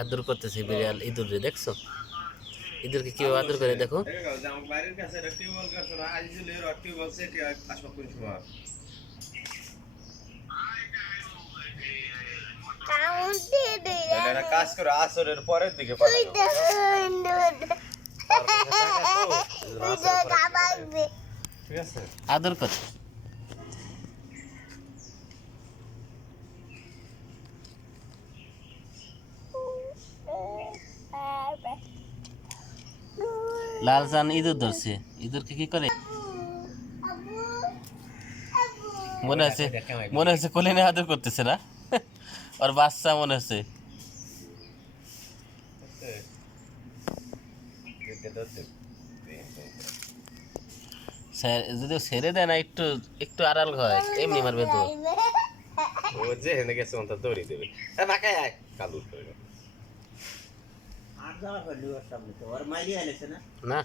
আদর করতেছে বিড়াল ইঁদুর রে, দেখছো ইঁদুরকে কিভাবে আদর করে দেখো। বাড়ির কাছে একটা টিউবওয়েল কাছে আইছিল টিউবওয়েল সেটি আসবা কোন সময় কাজ করে আসরের পরের দিকে ঠিক আছে আদর কর। লালচান ইঁদুর ধরছে, ইঁদুরকে কি করে মনে হচ্ছে কোলে নিয়ে আদর করতেছে না, ওর বাচ্চা মনে হচ্ছে। যদি ছেড়ে দেয় না, একটু একটু আড়াল হয় এমনি মারবে তো। ও যে হেনে গেছে অন্ত দৌড়ি দেবে বাঁকায় আয় কালুর করে আর যাওয়ার পর লিওর সামনে তো ওর মাইরি আইলেছে না, না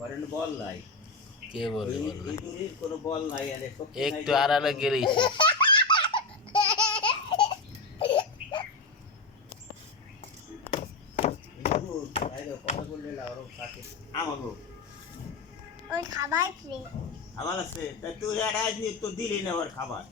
ওর বল নাই, কে বলবে বল না, ইঁদুরের কোনো বল নাই, আরে একটু আড়ালে গেলেই শেষ। ইঁদুর আইলো কথা বললে ওর সাথে আমাগো ওই খাবার খেয়ে আমার আছে তা তুই আর আজ তো দিলি না ওর খাবার।